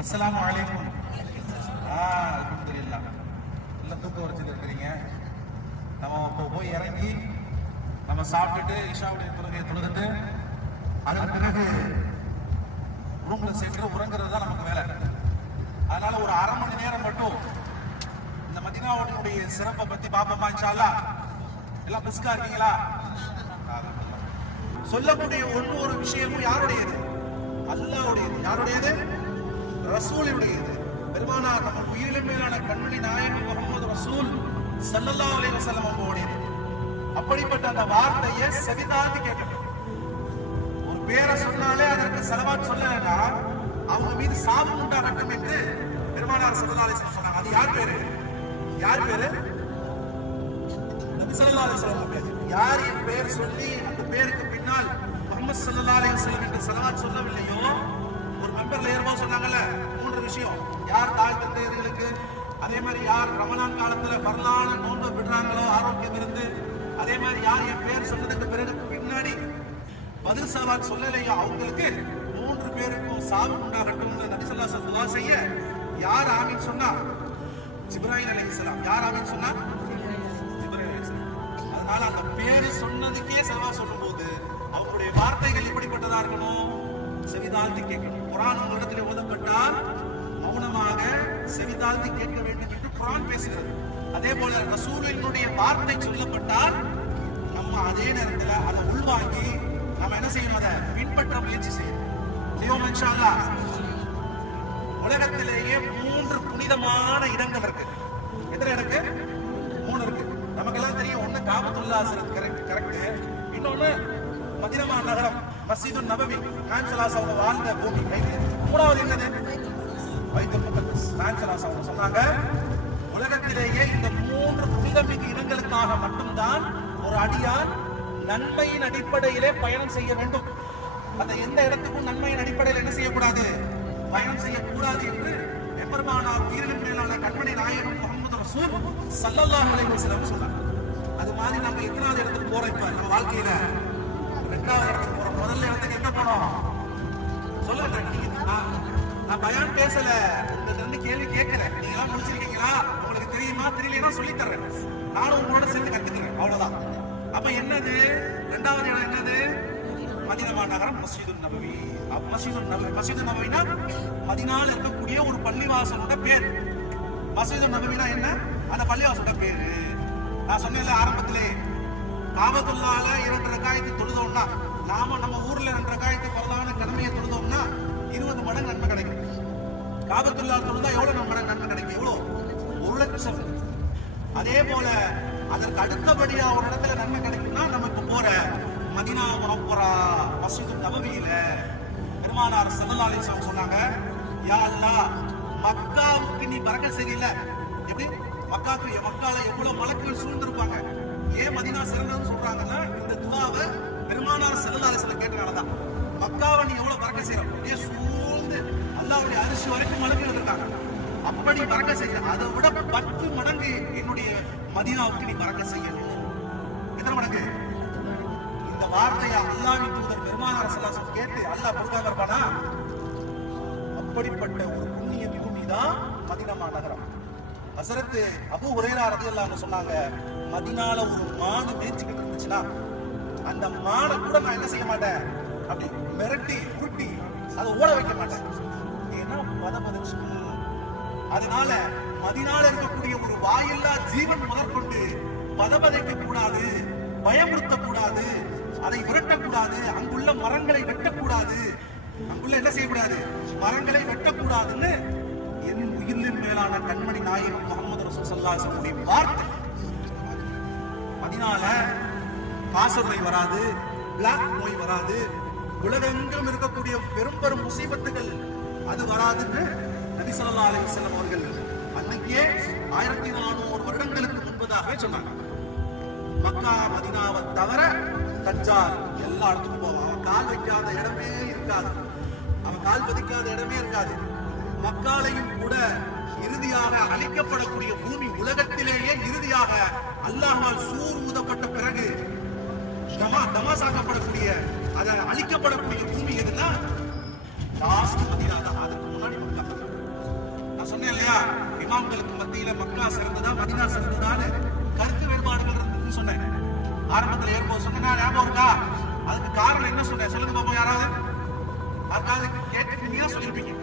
அஸ்லாம் வலைக்கும் ஆ அல்ஹம்துலில்லாஹ் எல்லாம் தூக்கம் வச்சுட்டு இருக்கிறீங்க நம்ம இப்போ போய் இறங்கி நம்ம சாப்பிட்டுட்டு இஷாவுடைய தொழுகையை தொழுதுட்டு அதன் பிறகு ரூம்ல சென்று உறங்குறது தான் நமக்கு வேலை. அதனால ஒரு அரை மணி நேரம் மட்டும் இந்த மதினாவுடைய சிறப்பை பத்தி பார்ப்போமா இன்ஷால்லா? எல்லாம் பிஸ்கா இருக்கீங்களா? சொல்லக்கூடிய ஒன்று ஒரு விஷயமும் யாருடையது? அல்லாவுடையது. யாருடையது? ரசூலுடையது பெருமானார் நம்ம உயிரிலும் மேலான கண்மணி நாயகம் முகமது ரசூல் ஸல்லல்லாஹு அலைஹி வசலம் அவர்களுடையது அப்படிப்பட்ட அந்த வார்த்தையை செவிதாந்து கேட்கணும். ஒரு பேரை சொன்னாலே அதற்கு செலவா சொல்லலைன்னா அவங்க மீது சாபம் உண்டாகட்டும் என்று பெருமானார் ஸல்லல்லாஹு அலைஹி சொன்னாங்க. அது யார் பேரு? யார் பேரு? நபி ஸல்லல்லாஹு அலைஹி வஸல்லம் யார் என் பெயர் சொல்லி அந்த பேருக்கு பின்னால் முகமது ஸல்லல்லாஹு அலைஹி வசலம் என்று செலவா சொல்லவில்லையோ? ஒரு மெம்பர்ல ஏறுவா சொன்னாங்கல்ல? விஷயம். யார் தாய் தந்தையர்களுக்கு? அதே மாதிரி யார் ரமணான் காலத்துல வரலாறு நோன்பு விடுறாங்களோ ஆரோக்கியம் இருந்து. அதே மாதிரி யார் என் பேர் சொன்னதுக்கு பிறகு பின்னாடி பதில் சவால் சொல்லலையோ அவங்களுக்கு மூன்று பேருக்கும் சாவு உண்டாகட்டும் நபிசல்லா ஸல்லல்லாஹு செய்ய யார் ஆமின்னு சொன்னா? ஜிப்ராஹிம் அலைஹிஸ்ஸலாம் யார் ஆமின்னு சொன்னா? ஜிப்ராஹிம் அலைஹிஸ்ஸலாம் அதனால அந்த பேரு சொன்னதுக்கே செலவா சொல்லும்போது அவங்களுடைய வார்த்தைகள் எப்படிப்பட்டதா இருக்கணும்? செவிதாழ்த்தி கேட்கணும். குரான் உங்களிடத்தில் ஓதப்பட்டால் மௌனமாக செவிதாழ்த்தி கேட்க வேண்டும் என்று குரான் பேசுகிறது. அதே போல ரசூலினுடைய வார்த்தை சொல்லப்பட்டால் நம்ம அதே நேரத்துல அதை உள்வாங்கி நம்ம என்ன செய்யணும்? அதை பின்பற்ற முயற்சி செய்யணும். செய்வோம் உலகத்திலேயே மூன்று புனிதமான இடங்கள் இருக்கு. எத்தனை இருக்கு? மூணு இருக்கு. நமக்கெல்லாம் தெரியும் ஒண்ணு காபத்துல்லா சிறத் கரெக்ட் கரெக்ட் இன்னொன்னு மதினமா நகரம் மசீது நபவி கான்சலாஸ் அவங்க வாழ்ந்த பூமி மூணாவது என்னது? வைத்திருப்பதற்கு சொன்னாங்க உலகத்திலேயே இந்த மூன்று புனிதமிகு இடங்களுக்காக மட்டும்தான் ஒரு அடியான் நன்மையின் அடிப்படையிலே பயணம் செய்ய வேண்டும். அந்த எந்த இடத்துக்கும் நன்மையின் அடிப்படையில் என்ன செய்யக்கூடாது? பயணம் செய்யக்கூடாது என்று எப்பெருமானார் உயிரின் மேலான கண்மணி நாயகம் முகமது ரசூல் சல்லல்லா அலைஹி வஸல்லம் சொன்னாங்க அது மாதிரி நம்ம எத்தனாவது இடத்துக்கு போறோம் இப்ப? நம்ம வாழ்க்கையில. ரெண்டாவது இடத்துக்கு போறோம். முதல்ல இடத்துக்கு எங்க போனோம் சொல்லுங்க நீங்க நான் நான் பயான் பேசல. உங்களுக்கு இருந்து கேள்வி கேட்கறேன். நீங்க எல்லாம் முடிச்சிருக்கீங்களா? உங்களுக்கு தெரியுமா? தெரியலனா சொல்லி தர்றேன் நானும் உங்களோட சேர்ந்து கத்துக்கிறேன். அவ்வளவுதான். அப்ப என்னது? ரெண்டாவது இடம் என்னது? மதினமா நகரம் மஸ்ஜிது நபவி. அப்ப நபவி மஸ்ஜிது நபவினா மதினால இருக்கக்கூடிய ஒரு பள்ளிவாசலோட பேர். மஸ்ஜிது நபவினா என்ன? அந்த பள்ளிவாசலோட பேரு. நான் சொன்னேன்ல ஆரம்பத்திலே. காபத்துள்ளால இரண்டு ரகாயத்தை தொழுதோம்னா நாம நம்ம ஊர்ல ரெண்டு ரகாயத்தை பரவான கடமையை தொழுதோம்னா இருபது மடங்கு நன்மை கிடைக்கும். காபத்துல்லா தொழுதா எவ்வளவு நம்ம நன்மை கிடைக்கும்? எவ்வளவு? ஒரு லட்சம். அதே போல அதற்கு அடுத்தபடியா ஒரு இடத்துல நன்மை கிடைக்கும்னா நம்ம இப்ப போற மதினா முரப்புரா மசூது நபவியில பெருமானார் ஸல்லல்லாஹு சொன்னாங்க யா மக்காவுக்கு நீ பறக்க சரியில்லை. எப்படி? மக்காவுக்கு மக்கால எவ்வளவு மலக்குகள் சூழ்ந்திருப்பாங்க? ஏன் மதினா சிறந்ததுன்னு சொல்றாங்கன்னா இந்த துவாவை பெருமானார் ஸல்லல்லாஹு அலைஹி மக்காவை நீ எவ்வளவு பறக்க செய்யற அப்படியே சூழ்ந்து அல்லாவுடைய அரிசி வரைக்கும் மடங்கு இருந்திருக்காங்க அப்படி மறக்க செய்ய அதை விட பத்து மடங்கு என்னுடைய மதினாவுக்கு நீ மறக்க செய்யணும். எத்தனை மடங்கு? இந்த வார்த்தையை அல்லாவின் தூதர் பெருமானார் ஸல்லல்லாஹு கேட்டு அல்லா கொடுக்காம இருப்பானா? அப்படிப்பட்ட ஒரு புண்ணிய பூமி தான் மதினமா நகரம். அசரத்து அபு ஹுரைரா ரலியல்லாஹு சொன்னாங்க மதினால ஒரு மாடு மேய்ச்சிக்கிட்டு இருந்துச்சுன்னா அந்த மாடை கூட நான் என்ன செய்ய மாட்டேன்? அப்படி மிரட்டி உருட்டி அதை ஓட வைக்க மாட்டேன் ஏன்னா பதபதச்சு அதனால மதினால இருக்கக்கூடிய ஒரு வாயில்லா ஜீவன் முதற்கொண்டு பதபதைக்க கூடாது பயமுறுத்த கூடாது அதை விரட்டக்கூடாது அங்குள்ள மரங்களை வெட்டக்கூடாது. அங்குள்ள என்ன செய்யக்கூடாது? மரங்களை வெட்டக்கூடாதுன்னு என் உயிரின் மேலான கண்மணி நாயகம் முகமது ரசூல் சல்லாசனுடைய வார்த்தை. அதனால காசநோய் வராது பிளாக் நோய் வராது. உலகெங்கிலும் இருக்கக்கூடிய பெரும் பெரும் முசீபத்துகள் அது வராதுன்னு நபி ஸல்லல்லாஹு அலைஹி அவர்கள் அன்னைக்கே ஆயிரத்தி நானூறு வருடங்களுக்கு முன்பதாகவே சொன்னாங்க. மக்கா மதினாவை தவிர தஞ்சார் எல்லா இடத்துக்கும் போவான். அவன் கால் வைக்காத இடமே இருக்காது. அவன் கால் பதிக்காத இடமே இருக்காது. மக்காலையும் கூட இறுதியாக அழிக்கப்படக்கூடிய பூமி உலகத்திலேயே இறுதியாக அல்லாஹால் சூர் ஊதப்பட்ட பிறகு தமா தமாசாக்கப்படக்கூடிய அதை அழிக்கப்படக்கூடிய பூமி எதுன்னா லாஸ்ட் மதினா தான் அதுக்கு முன்னாடி மக்கா இமாம்களுக்கு மத்தியில மக்கா சிறந்ததா மதினா சிறந்ததான்னு கருத்து வேறுபாடுகள் இருந்ததுன்னு சொன்னேன். ஆரம்பத்துல ஏற்போது சொன்னா ஞாபகம் இருக்கா? அதுக்கு காரணம் என்ன சொன்னேன்? சொல்லுங்க பாப்போம் யாராவது. அதுக்காக கேட்டு சொல்லியிருப்பீங்க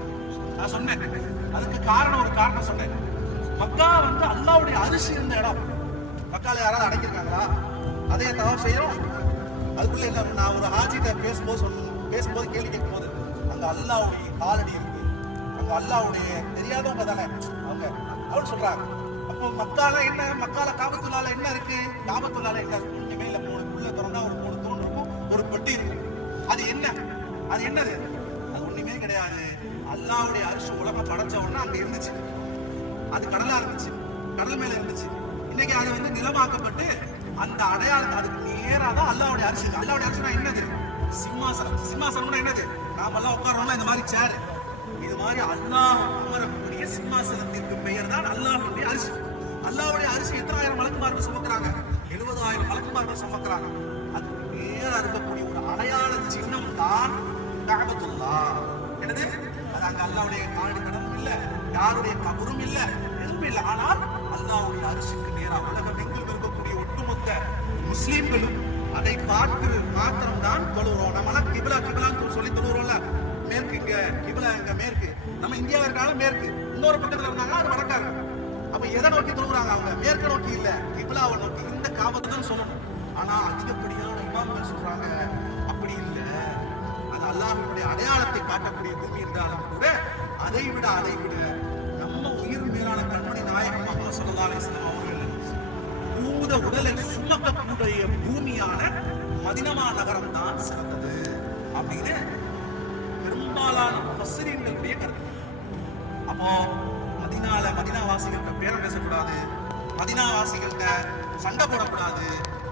நான் சொன்னேன். அதுக்கு காரணம் ஒரு காரணம் சொன்னேன். மக்கா வந்து அல்லாவுடைய அரிசி இருந்த இடம். மக்கால யாராவது அடைக்கிறாங்களா அதே தவறு செய்யறோம். அதுக்குள்ளே என்ன நான் ஒரு ஹாஜிட்ட பேசும்போது சொன்ன பேசும்போது கேள்வி கேட்கும்போது அங்கே அல்லாவுடைய காலடி இருக்கு. அங்கே அல்லாவுடைய தெரியாதவங்க தானே. அவங்க அவர் சொல்கிறாங்க அப்போ மக்கால என்ன மக்கால காபத்துள்ளால என்ன இருக்கு? காபத்துள்ளால என்ன இருக்கு? ஒண்ணுமே மூணு உள்ள திறந்தா ஒரு மூணு தூண் இருக்கும் ஒரு பெட்டி இருக்கும். அது என்ன? அது என்னது? அது ஒண்ணுமே கிடையாது. அல்லாவுடைய அரிசி உலகம் படைச்ச உடனே அங்க இருந்துச்சு. அது கடலா இருந்துச்சு. கடல் மேல இருந்துச்சு. இன்னைக்கு அது வந்து நிலமாக்கப்பட்டு அந்த அடையாளத்தை அதுக்கு நேராக தான் அல்லாவுடைய அரிசி அல்லாவுடைய அரிசினா என்னது? சிம்மாசனம். சிம்மாசனம்னா என்னது? நாம எல்லாம் இந்த மாதிரி சேர் இது மாதிரி அல்லாஹ் அமரக்கூடிய சிம்மாசனத்திற்கு பெயர் தான் அல்லாஹுடைய அரிசி. அல்லாவுடைய அரிசி எத்தனாயிரம் மலக்குமார்கள் சுமக்கிறாங்க? எழுபதாயிரம் மலக்குமார்கள் சுமக்கிறாங்க. அது நேராக இருக்கக்கூடிய ஒரு அடையாள சின்னம் தான் கஅபத்துல்லா என்னது? அது அங்க அல்லாவுடைய காடு கடமும் இல்ல யாருடைய கபரும் இல்ல எதுவும் இல்லை. ஆனால் அல்லாவுடைய அரிசிக்கு நேராக உலகம் எங்கிலும் இருக்கும். ஒட்டுமொத்த முஸ்லீம்களும் அதை பார்த்து மாத்திரம்தான் தொழுகிறோம். நம்மளாம் கிபிலா கிபிலான்னு சொல்லி தொழுகிறோம்ல. மேற்கு இங்க கிபிலா எங்க மேற்கு. நம்ம இந்தியாவில் இருந்தாலும் மேற்கு. இன்னொரு பக்கத்துல இருந்தாங்க அது வடக்காங்க அப்ப எதை நோக்கி தொழுகிறாங்க அவங்க? மேற்கு நோக்கி இல்ல கிபிலாவை நோக்கி. இந்த காபத்தை தான் சொல்லணும். ஆனா அதிகப்படியான இமாம்கள் சொல்றாங்க அப்படி இல்ல. அது அல்லாஹனுடைய அடையாளத்தை காட்டக்கூடிய பூமி இருந்தாலும் கூட அதை விட அதை விட நம்ம உயிர் மேலான கண்மணி நாயகமாக சொல்லலாம் அவர்கள் பூத உடலை சுமக்கக்கூடிய பூமியான மதினமா நகரம் தான் சிறந்தது. அப்படின்னு பெரும்பாலான பசிரியர்களுடைய கருத்து. அப்போ மதினால மதினா வாசிகள்கிட்ட பேரம் பேசக்கூடாது. மதினா வாசிகள்கிட்ட சண்டை போடக்கூடாது.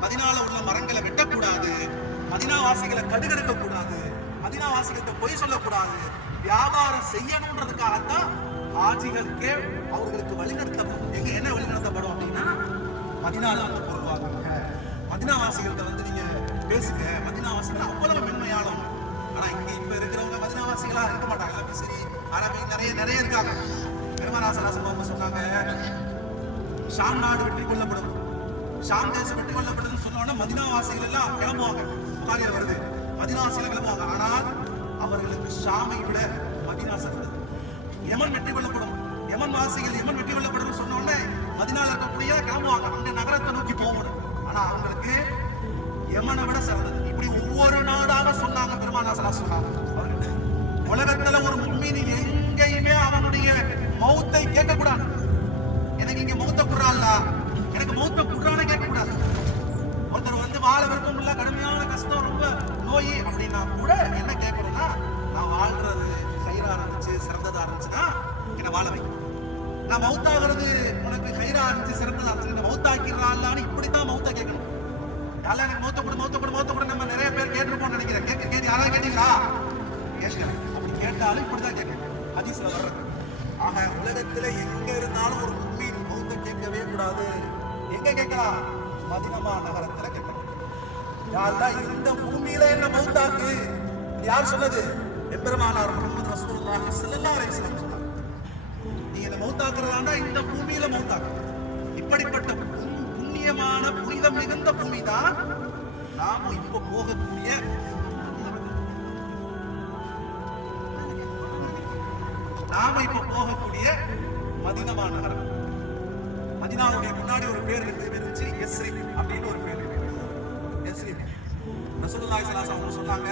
மதினால உள்ள மரங்களை வெட்டக்கூடாது. மதினா வாசிகளை கடுகெடுக்க கூடாது மதினா வாசிகள்கிட்ட பொய் சொல்லக்கூடாது. வியாபாரம் செய்யணுன்றதுக்காகத்தான் ஆஜிகளுக்கே அவர்களுக்கு வழிநடத்தப்படும். எங்க என்ன வழிநடத்தப்படும்? அப்படின்னா மதினால மதினாவாசிகள்கிட்ட வந்து நீங்க பேசுங்க. மதினா வாசிகள் அவ்வளவு மென்மையானவங்க. ஆனா இங்க இப்ப இருக்கிறவங்க மதினாவாசிகளா இருக்க மாட்டாங்க. எல்லாமே சரி அரபி நிறைய நிறைய இருக்காங்க. பெருமராசராசம் அவங்க சொன்னாங்க ஷாம் நாடு வெற்றி கொள்ளப்படும். ஷாம் தேசம் வெற்றி கொள்ளப்படுதுன்னு சொன்ன மதினாவாசிகள் எல்லாம் கிளம்புவாங்க. புகாரில் வருது. மதினாவாசிகள் கிளம்புவாங்க. ஆனால் அவர்களுக்கு ஷாமை விட மதினா சிறந்தது யமன் வெற்றி கொள்ளப்படும். யமன் வாசிகள் யமன் வெற்றி கொள்ளப்படும் சொன்னோன்னே மதினால இருக்கக்கூடிய கிளம்புவாங்க அந்த நகரத்தை நோக்கி போகணும் ஆனா அவங்களுக்கு எமனை விட சிறந்தது. இப்படி ஒவ்வொரு நாடாக சொன்னாங்க பெருமானா சொன்னாங்க உலகத்துல ஒரு மும்மீன் எங்கேயுமே அவனுடைய மௌத்தை கேட்கக்கூடாது. எனக்கு இங்க மௌத்த குடுறான்ல எனக்கு மௌத்த குடுறான்னு கேட்கக்கூடாது. ஒருத்தர் வந்து வாழ விருப்பம் இல்ல கடுமையான கஷ்டம் ரொம்ப நோய் அப்படின்னா கூட என்ன கேட்கணும்னா நான் வாழ்றது ஹைரா இருந்துச்சு சிறந்ததா இருந்துச்சுன்னா என்ன வாழ வைக்கணும் நான் மௌத்தாகிறது உனக்கு கயிறா இருந்துச்சு சிறந்ததா இருந்துச்சு என்ன மௌத்தாக்கிறான்னு இப்படித்தான் மௌத்தா கேட்கணும். யாரெல்லாம் எனக்கு மௌத்த கூட மௌத்த கூட மௌத்த கூட நம்ம நிறைய பேர் கேட்டிருப்போம்னு நினைக்கிறேன். கேட்க கேட்டு யாராவது கேட்டீங்களா? கேட்கிறேன் அப்படி கேட்டாலும் இப்படிதான் கேட்கணும். ஹதீஸ்ல வர்றது. ஆக உலகத்துல எங்க இருந்தாலும் ஒரு உண்மை மௌத்த கேட்கவே கூடாது. எங்க கேட்கலாம்? மதினமா நகரத்துல கேட்கலாம். யாரெல்லாம் இந்த பூமியில என்ன மௌத்தாக்கு யார் சொன்னது? எம்பெருமானார் முகமது ரசூலுல்லாஹி ஸல்லல்லாஹு அலைஹி வஸல்லம் இந்த மௌத்தாக்குறதாண்டா இந்த பூமியில மௌத்தாக்கு இப்படிப்பட்ட புண்ணியமான புனிதம் மிகுந்த பூமி தான் நாம இப்ப போகக்கூடிய நாம இப்ப போகக்கூடிய மதினமா நகரம். மதினாவுடைய முன்னாடி ஒரு பேர் இருந்து இருந்துச்சு எஸ்ரி அப்படின்னு ஒரு பேர். எஸ்ரி ரசூலுல்லாஹி ஸல்லல்லாஹு அலைஹி வஸல்லம் சொன்னாங்க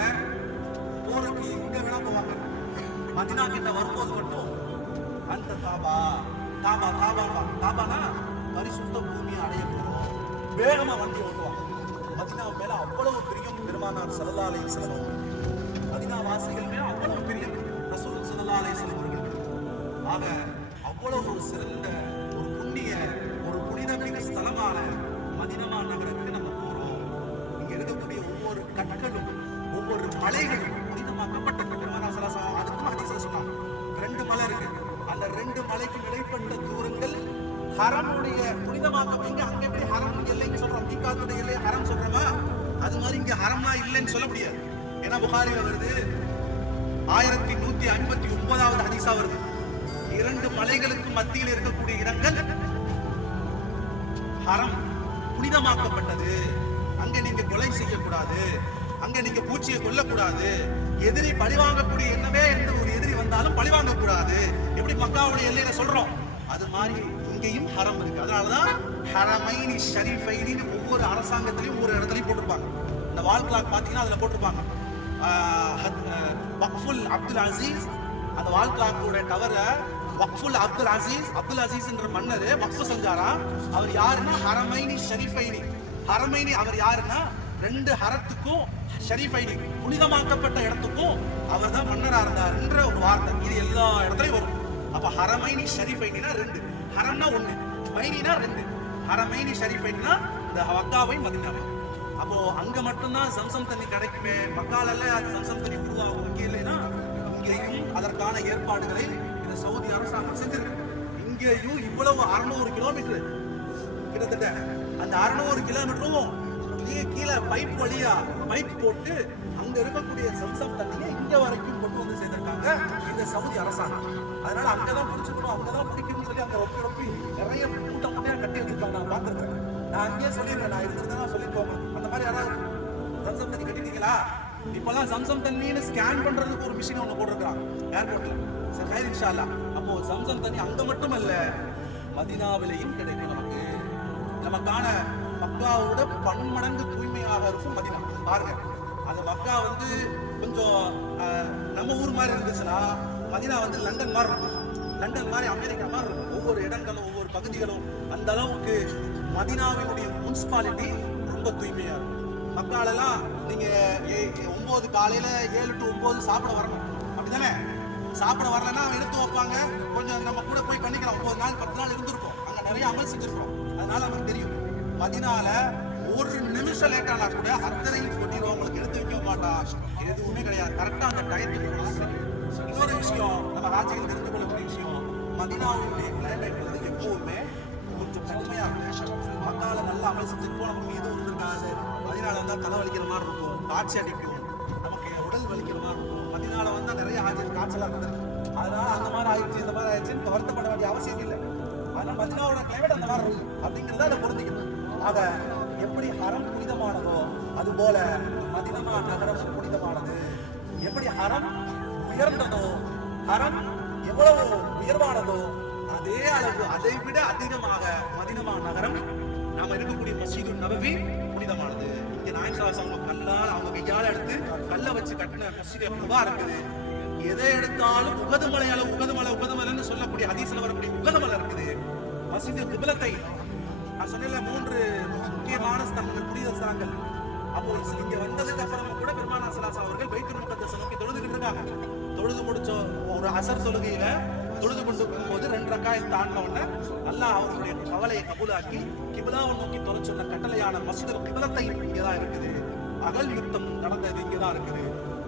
போருக்கு எங்க வேணா போவாங்க. மதினா கிட்ட வரும்போது மட்டும் அந்த தாபா தாபா தாபா தாபானா பரிசுத்த பூமியை அடைய போறோம் வேகமா வண்டி ஓட்டுவாங்க மதினா மேல அவ்வளவு பிரியம் பெருமானார் ஸல்லல்லாஹு அலைஹி வஸல்லம் மதினா வாசிகள் மேல அவ்வளவு பிரியம் ரசூல் ஸல்லல்லாஹு ஆக அவ்வளவு ஒரு சிறந்த ஒரு புண்ணிய ஒரு புனிதமிக்க ஸ்தலமான மதினமா நகரத்துக்கு நம்ம போறோம் இங்க இருக்கக்கூடிய ஒவ்வொரு கற்களும் ஒவ்வொரு மலைகளும் மலைக்கு இடைப்பட்ட தூரங்கள் ஹரமுடைய புனிதமாக்கம் இங்க அங்கே எப்படி ஹரம் இல்லைன்னு சொல்றோம் மீகாத்துடைய இல்லை ஹரம் சொல்றோமா? அது மாதிரி இங்க ஹரம்னா இல்லைன்னு சொல்ல முடியாது. ஏன்னா புகாரில வருது ஆயிரத்தி நூத்தி ஐம்பத்தி ஒன்பதாவது ஹதீஸா வருது. இரண்டு மலைகளுக்கு மத்தியில் இருக்கக்கூடிய இடங்கள் ஹரம் புனிதமாக்கப்பட்டது. அங்க நீங்க கொலை செய்யக்கூடாது. அங்க நீங்க பூச்சியை கொல்லக்கூடாது. எதிரி பழிவாங்கக்கூடிய எண்ணமே எந்த ஒரு எதிரி வந்தாலும் பழிவாங்கக்கூடாது. எப்படி மக்காவுடைய எல்லையில சொல்றோம்? அது மாதிரி இங்கேயும் ஹரம் இருக்கு. அதனாலதான் ஹரமைனி ஷரீஃபைனி ஒவ்வொரு அரசாங்கத்திலையும் ஒவ்வொரு இடத்துலையும் போட்டிருப்பாங்க. இந்த வால் கிளாக் பாத்தீங்கன்னா அதுல போட்டிருப்பாங்க. ஹத்- வக்ஃபுல் அப்துல் அசீஸ். அந்த வால் கிளாக்கோட டவரை வக்ஃபுல் அப்துல் அசீஸ் அப்துல் அசீஸ்ன்ற மன்னர் வக்ஃபு செஞ்சாரா அவர் யாருன்னா ஹரமைனி ஷரீஃபைனி. ஹரமைனி அவர் யாருன்னா ரெண்டு ஹரத்துக்கும் ஷரீஃபைனி புனிதமாக்கப்பட்ட இடத்துக்கும் அவர் தான் மன்னராக இருந்தாருன்ற ஒரு வார்த்தை. இது எல்லா இடத்துலையும் வரும். அப்ப ஹரமைனி ஷரீஃபைனா ரெண்டு. ஹரம்னா ஒண்ணு. மைனினா ரெண்டு. ஹரமைனி ஷரீஃபைனா இந்த மக்காவை மதினாவை. அப்போ அங்க மட்டும்தான் சம்சம் தண்ணி கிடைக்குமே. மக்காலல்ல அது சம்சம் தண்ணி உருவாகும். இங்கே இல்லைன்னா இங்கேயும் அதற்கான ஏற்பாடுகளை இந்த சவுதி அரசாங்கம் செஞ்சிருக்கு. இங்கேயும் இவ்வளவு அறுநூறு கிலோமீட்டர். கிட்டத்தட்ட அந்த அறுநூறு கிலோமீட்டரும் கீழே கீழே பைப் வழியா பைப் போட்டு அங்க இருக்கக்கூடிய சம்சம் தண்ணியை இங்க வரைக்கும் கொண்டு வந்து சேர்ந்திருக்காங்க இந்த சவுதி அரசாங்கம். அதனால அங்கதான் பிடிச்சிக்கணும் அங்கதான் பிடிக்கணும்னு சொல்லி அங்க ரொப்பி ரொப்பி நிறைய கூட்டம் கூட்டையா கட்டி வச்சிருக்காங்க. நான் பாத்துருக்கேன் நான் அங்கேயே சொல்லிடுறேன் நான் இருந்திருந்தேன்னா சொல்லிருக்கோங்க அந்த மாதிரி யாராவது சம்சம் தண்ணி கட்டிட்டீங்களா? இப்பெல்லாம் சம்சம் தண்ணின்னு ஸ்கேன் பண்றதுக்கு ஒரு மிஷின் ஒன்று போட்டிருக்கான் ஏர்போர்ட்ல சரி ஹைர் இன்ஷா அப்போ சம்சம் தண்ணி அங்க மட்டும் அல்ல மதினாவிலையும் கிடைக்கும் நமக்கு. நமக்கான மக்காவோட பன்மடங்கு தூய்மையாக இருக்கும் மதினா. பாருங்க. அந்த மக்கா வந்து கொஞ்சம் நம்ம ஊர் மாதிரி இருந்துச்சுன்னா மதினா வந்து லண்டன் மாதிரி இருக்கும். லண்டன் மாதிரி அமெரிக்கா மாதிரி இருக்கும். ஒவ்வொரு இடங்களும் ஒவ்வொரு பகுதிகளும் அந்த அளவுக்கு மதினாவினுடைய முனிசிபாலிட்டி ரொம்ப தூய்மையா இருக்கும். மக்காலெல்லாம் நீங்க ஏ- ஒன்பது காலையில ஏழு டு ஒன்பது சாப்பிட வரணும். அப்படிதானே சாப்பிட வரலன்னா அவன் எடுத்து வைப்பாங்க. கொஞ்சம் நம்ம கூட போய் பண்ணிக்கலாம். ஒன்பது நாள் பத்து நாள் இருந்திருப்போம் அங்க நிறைய அமல் செஞ்சிருக்கோம் அதனால நமக்கு தெரியும். மதினால ஒரு நிமிஷம் லேட் ஆனா கூட அத்தனையும் கொட்டிடுவோம் உங்களுக்கு எடுத்து வைக்க மாட்டா எதுவுமே கிடையாது. கரெக்டா அந்த டயத்துக்கு கொண்டு விஷயம். நம்ம ராஜ்யங்கள் தெரிந்து கொள்ளக்கூடிய விஷயம். மதினாவுடைய கிளைமேட் வந்து எப்பவுமே கொஞ்சம் கடுமையா இருக்கும். மக்கால நல்லா அமல் செஞ்சிருப்போம் நமக்கு எதுவும் இருந்திருக்காது மதினால வந்தால் தலை வலிக்கிற மாதிரி இருக்கும். காட்சி அடிக்கும். நமக்கு உடல் வலிக்கிற மாதிரி இருக்கும். மதினால வந்தா நிறைய ஆஜர் காய்ச்சலா இருந்திருக்கு. அதனால அந்த மாதிரி ஆயிடுச்சு இந்த மாதிரி ஆயிடுச்சுன்னு வருத்தப்பட வேண்டிய அவசியம் இல்லை. அதனால மதினாவோட கிளைமேட் அந்த மாதிரி இருக்கும். அப்படிங்கிறத அதை புரிஞ்சுக்கணும். அதை எப்படி அறம் புனிதமானதோ அது போல மதினமா நகரம் புனிதமானது. எப்படி அறம் உயர்ந்ததோ ஹரம் எவ்வளவு உயர்வானதோ அதே அளவு அதை விட அதிகமாக மதினமா நகரம் நாம இருக்கக்கூடிய மசீது நபவி புனிதமானது. இங்க நாயன்சாஸ் அவங்க கல்லால் அவங்க கையால எடுத்து கல்லை வச்சு கட்டின மசீது எவ்வளவா இருக்குது? எதை எடுத்தாலும் உகது மலையால உகது மலை உகது மலைன்னு சொல்லக்கூடிய அதிசல வரக்கூடிய உகது மலை இருக்குது. மசீது குபலத்தை நான் சொன்னேன்ல மூன்று முக்கியமான ஸ்தலங்கள் புனித ஸ்தலங்கள். அப்போ இங்க வந்ததுக்கு அப்புறமா கூட பெருமானா சலாசா அவர்கள் பைத்துல் முகத்தஸ் நோக்கி தொழுதுகிட்டு இருக்காங்க. தொழுது முடிச்ச ஒரு அசர் தொழுகையில தொழுது கொண்டு போகும்போது ரெண்டு ரக்காயம் தாண்டின உடனே அல்லாஹ் அவர்களுடைய கவலையை கபூலாக்கி கிபிலாவை நோக்கி தொலை சொன்ன கட்டளையான மஸ்ஜித் கிபிலத்தை இங்கேதான் இருக்குது. அகல் யுத்தம் நடந்தது இங்கேதான் இருக்குது.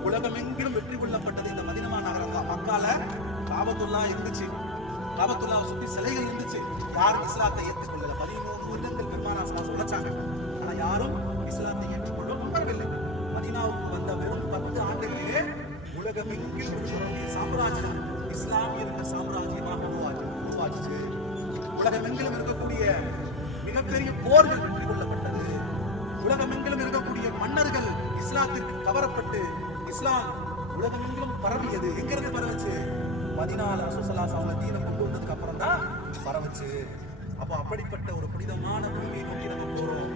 உலகமெங்கிலும் வெற்றி கொள்ளப்பட்டது இந்த மதினமா நகரம் தான் மக்கால காபத்துல்லா இருந்துச்சு. காபத்துல்லா சுத்தி சிலைகள் இருந்துச்சு. யாரும் இஸ்லாத்தை ஏற்றுக்கொள்ளல. பதிமூணு வருடங்கள் பெருமானா சலாஸ் உழைச்சாங்க ஆனா யாரும் உலகமெங்கிலும் இருக்கக்கூடிய மிகப்பெரிய போர்கள் வெற்றி கொள்ளப்பட்டது. உலகமெங்கிலும் இருக்கக்கூடிய மன்னர்கள் இஸ்லாத்திற்கு கவரப்பட்டு இஸ்லாம் உலகமெங்கிலும் பரவியது. எங்கிருந்து பரவுச்சு? பதினாலு அசுசலாஸ் அவங்க தீனை கொண்டு வந்ததுக்கு அப்புறம் தான் பரவுச்சு. அப்போ அப்படிப்பட்ட ஒரு புனிதமான பூமியை நோக்கி நம்ம போறோம்.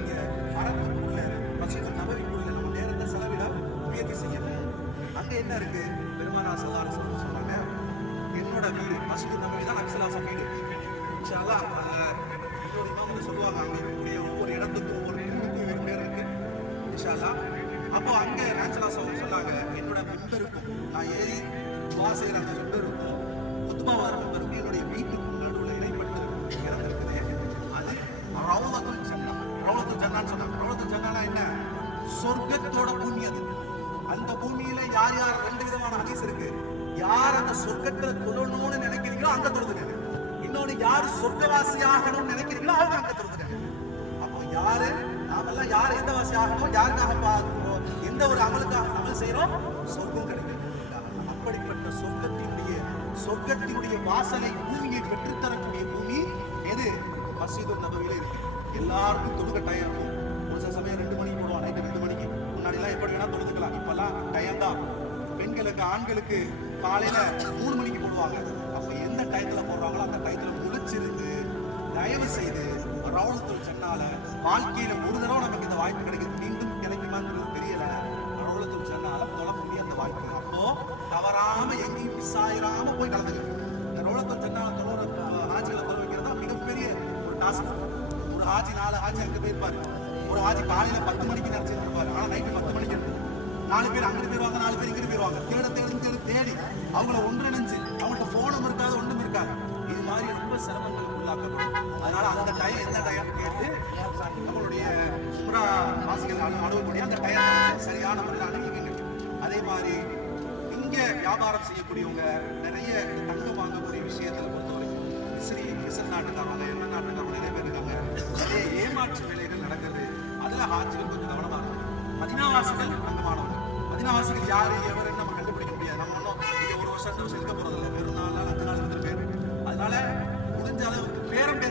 இங்க மரத்துக்குள்ள மசீது நபரிக்குள்ள நம்ம நேரத்தை செலவிட முயற்சி செய்யணும். அங்க என்ன இருக்கு? பெருமானா சல்லாரு சொன்னாங்க என்னோட வீடு மசீது நபரி தான் அக்சலாச வீடு. இன்ஷால்லா அல்லாஹ் இன்னொரு சொல்லுவாங்க அங்கே இருக்கக்கூடிய ஒவ்வொரு இடத்துக்கும் ஒவ்வொரு ஊருக்கும் ஒரு பேர் இருக்கு. இன்ஷால்லா அப்போ அங்கே நேச்சுரலா சொல்ல சொன்னாங்க என்னோட மெம்பருக்கும் நான் ஏறி துவா செய்யற அந்த மெம்பருக்கும் குத்துபா வர மெம்பருக்கும் என்னுடைய வீட்டுக்கும் நடுவில் இடைப்பட்டு இடம் இருக்குது அது ரவுலத்துல் ஜன்னா ரவுலத்துல் ஜன்னான்னு சொன்னாங்க. ரவுலத்துல் ஜன்னானா என்ன? சொர்க்கத்தோட பூமி அது. அந்த பூமியில யார் யார் ரெண்டு விதமான ஹதீஸ் இருக்கு. யார் அந்த சொர்க்கத்துல தொழணும்னு நினைக்கிறீங்களோ அந்த தொழுதுங்க இன்னொன்னு யார் சொர்க்கவாசி ஆகணும்னு நினைக்கிறீங்களோ அவங்க அங்க தொழுதுங்க அப்போ யாரு? நாமெல்லாம் யார் எந்த வாசி ஆகணும் யாருக்காக பார்க்கிறோம் எந்த ஒரு அமலுக்காக அமல் செய்யறோம்? சொர்க்கம் கிடைக்கிறது அப்படிப்பட்ட சொர்க்கத்தினுடைய சொர்க்கத்தினுடைய வாசலை பூமியை பெற்றுத்தரக்கூடிய பூமி எது? மஸ்ஜிது நபவியில இருக்கு. எல்லாருக்கும் தொழுக டயம் இருக்கும். ஒரு சில சமயம் ரெண்டு மணிக்கு போடுவான் நைட்டு ரெண்டு மணிக்கு. முன்னாடி எல்லாம் எப்படி வேணா தொழுதுக்கலாம். இப்பெல்லாம் டயம் தான். பெண்களுக்கு ஆண்களுக்கு காலையில மூணு மணிக்கு போடுவாங்க. அப்ப எந்த டயத்துல போடுறாங்களோ அந்த டயத்துல தயவு செய்து ரவுளத்துள் சென்னால வாழ்க்கையில ஒரு தடவை நமக்கு இந்த வாய்ப்பு கிடைக்குது. மீண்டும் கிடைக்குமாங்கிறது தெரியல ரவுளத்துள் சென்னால தொழக்கூடிய அந்த வாய்ப்பு. அப்போ தவறாம எங்கேயும் மிஸ் ஆயிராம போய் கலந்துக்கணும் இந்த ரவுளத்துள் சென்னால தொழுற ஆட்சியில தொழ வைக்கிறது தான் மிகப்பெரிய ஒரு டாஸ்க் ஒரு ஆட்சி நாலு ஆட்சி அங்கே போயிருப்பாரு ஒரு ஆட்சி காலையில பத்து மணிக்கு நினைச்சிட்டு இருப்பாரு. ஆனா நைட்டு பத்து மணிக்கு நாலு பேர் அங்கிட்டு போயிருவாங்க நாலு பேர் இங்கிட்டு போயிருவாங்க. தேட தேடி தேடி தேடி அவங்கள ஒன்றிணைஞ்சு ரொம்ப சிரமங்களுக்கு உள்ளாக்கப்படும் அதனால அந்த டயர் எந்த டயம் கேட்டு நம்மளுடைய புறா வாசிகள் அணுகக்கூடிய அந்த டயர் சரியான முறையில் அணுகிக்கணும் அதே மாதிரி இங்கே வியாபாரம் செய்யக்கூடியவங்க நிறைய தங்க வாங்கக்கூடிய விஷயத்தில் பொறுத்தவரைக்கும் இஸ்ரி இஸ்ரேல் நாட்டுக்காரங்க என்ன நாட்டுக்காரங்க நிறைய பேர் இருக்காங்க. அதே ஏமாற்று வேலைகள் நடக்குது. அதில் ஆட்சிகள் கொஞ்சம் கவனமாக இருக்கும் பதினாவாசிகள் தங்கமானவங்க பதினாவாசிகள் யார் எவர் நம்ம கண்டுபிடிக்க முடியாது. நம்ம ஒன்றும் ஒரு வருஷம் ரெண்டு வருஷம் இருக்க போகிறதில்ல வெறும் நாலு நாள் அஞ்சு நாள் இருந்துட்டு பேர். அதனால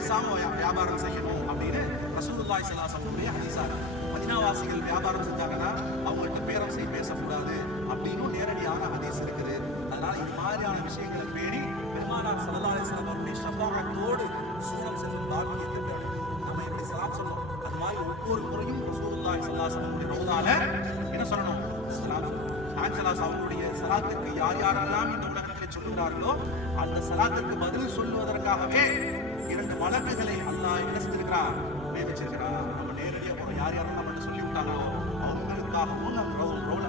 பேசாம வியாபாரம் செய்யணும் அப்படின்னு ரசூலுல்லாஹி சலாசனுடைய அலைஹி ஹதீஸா மதினாவாசிகள் வியாபாரம் செஞ்சாங்கன்னா அவங்கள்ட்ட பேரம் செய்ய பேசக்கூடாது அப்படின்னு நேரடியான ஹதீஸ் இருக்குது. அதனால இது மாதிரியான விஷயங்களை பேடி பெருமானார் ஸல்லல்லாஹு அலைஹி வஸல்லம் அவருடைய ஷஃபாஅத்தோடு சூரம் செல்லும் பாக்கியத்தை நம்ம எப்படி சலாம் சொன்னோம். அது மாதிரி ஒவ்வொரு முறையும் ரசூலுல்லாஹி சலாசனுடைய அலைஹி ரவுதால என்ன சொல்லணும்? சலாம். ஆக்சலாஸ் அவருடைய சலாத்துக்கு யார் யாரெல்லாம் இந்த உலகத்தில் சொல்லுகிறார்களோ அந்த சலாத்துக்கு பதில் சொல்லுவதற்காகவே இரண்டு வழக்குகளை அல்லாஹ் என்ன செஞ்சிருக்கிறார் நியமிச்சிருக்கிறார். நம்ம நேரடியாக போறோம். யார் யாரும் நம்மள்ட்ட சொல்லி விட்டாங்களோ அவங்களுக்காக மூலம் ரவுல் ரவுல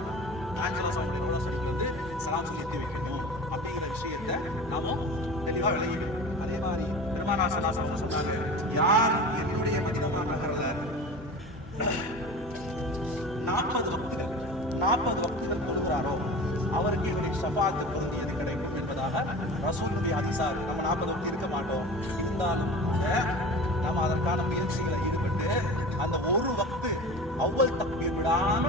ஆக்சலாஸ் அவருடைய ரவுல சொல்லி வந்து சலாம் சொல்லி எத்தி வைக்கணும் அப்படிங்கிற விஷயத்தை நாமும் தெளிவாக விளங்கிக்கணும். அதே மாதிரி பெருமானா அவங்க சொன்னாங்க யார் என்னுடைய மதினமா நகரில்? நாற்பது வக்துகள் நாற்பது வக்துகள் கொடுக்குறாரோ அவருக்கு இவருக்கு ஷஃபாத்து பொருந்தியது கிடைக்கும் என்பதாக ரசூலுடைய அதிசார் நம்ம நாற்பது இருக்க மாட்டோம். இருந்தாலும் கூட நம்ம அதற்கான முயற்சிகளை ஈடுபட்டு அந்த ஒரு வக்து அவ்வளவு தக்பீர் விடாம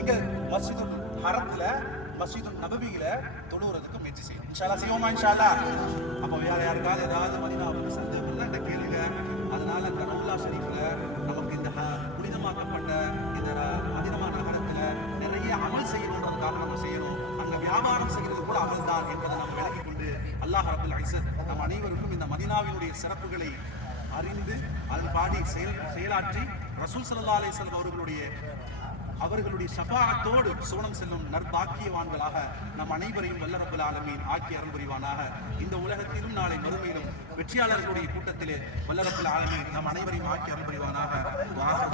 எங்க மசிது ஹரத்துல மசிது நபவியில தொழுகிறதுக்கு முயற்சி செய்யும் இன்ஷாலா செய்வோமா இன்ஷாலா அப்போ வேற யாருக்காவது ஏதாவது மதினாவுக்கு சந்தேகம் இருந்தா என்கிட்ட கேளுங்க. அதனால கனவுல்லா ஷரீஃப்ல வியாபாரம் செய்கிறது கூட அமல் தான் என்பதை நாம் விளக்கிக் கொண்டு அல்லாஹ் அப்துல் ஐசத் நம் அனைவருக்கும் இந்த மதினாவினுடைய சிறப்புகளை அறிந்து அதன் பாடி செயல் செயலாற்றி ரசூல் சல்லா அலைஹி அவர்களுடைய அவர்களுடைய ஷஃபாஅத்தோடு சோனம் செல்லும் நற்பாக்கியவான்களாக நம் அனைவரையும் வல்லரப்புல் ஆலமீன் ஆக்கி அருள் புரிவானாக. இந்த உலகத்திலும் நாளை மறுமையிலும் வெற்றியாளர்களுடைய கூட்டத்திலே வல்லரப்புல் ஆலமீன் நம் அனைவரையும் ஆக்கி அருள் புரிவானாக. வாஹ்